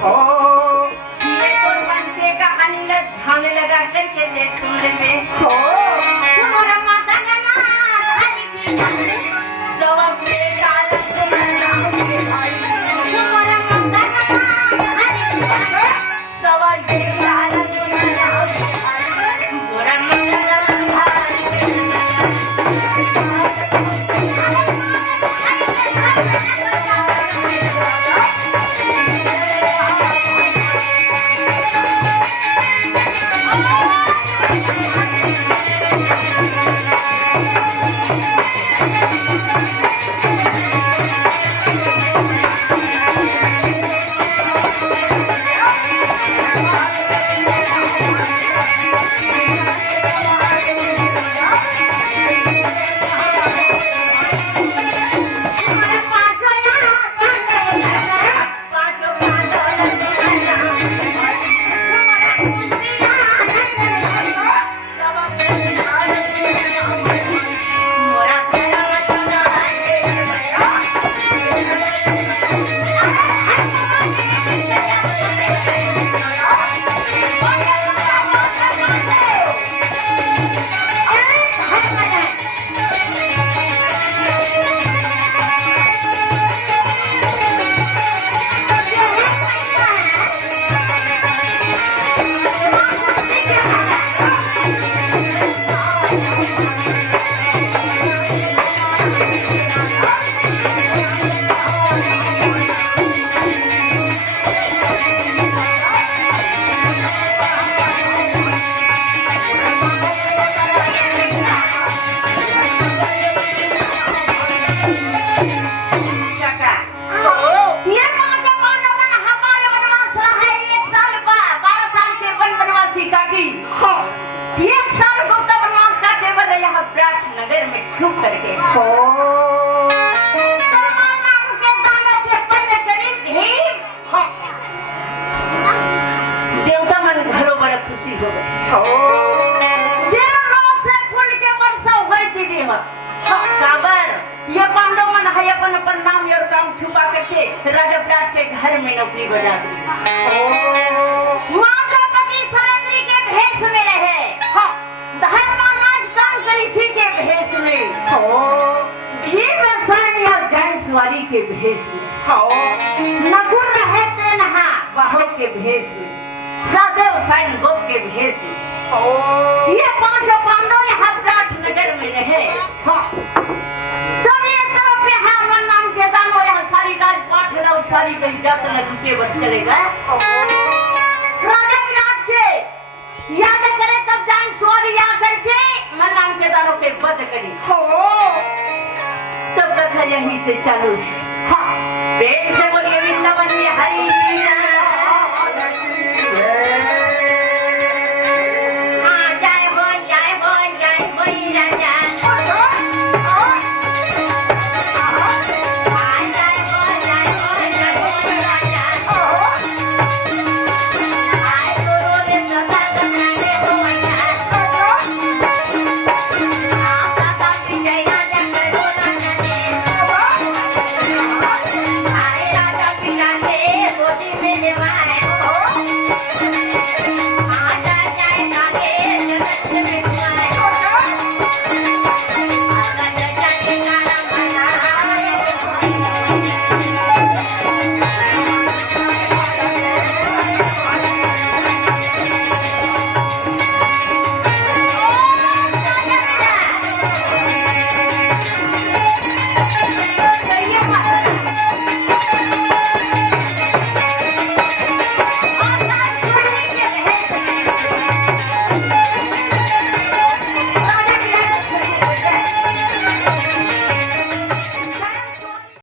ये कुर्बान के कहानी ले ध्यान लगा करके दे सुन ले में तुम्हारा माता का नाम हरी की सब अपने काल सुनना तुम्हारा माता का नाम हरी की सब ये काल सुनना तुम्हारा माता का नाम हरी की राजा प्लाट के घर में नौकरी बजा दी द्रौपदी सलेंद्री के भेष में रहे धर्मराज कांकरीसी के भेष में भीमसेन या जयसवारी के भेष में नकुल रहे तेनहा बाहो के भेष में सहदेव सैन गोप के भेष में ये पांचों पांडव यहाँ प्लाट नगर में रहे सारी कहीं जाते न रुके बच चले गए राजा विराट के याद करे तब जान सवारी आ करके मल्लाम के दानों के वध करी तब कथा यहीं से चालू है प्रेम से बोलिए वृंदावन में हरि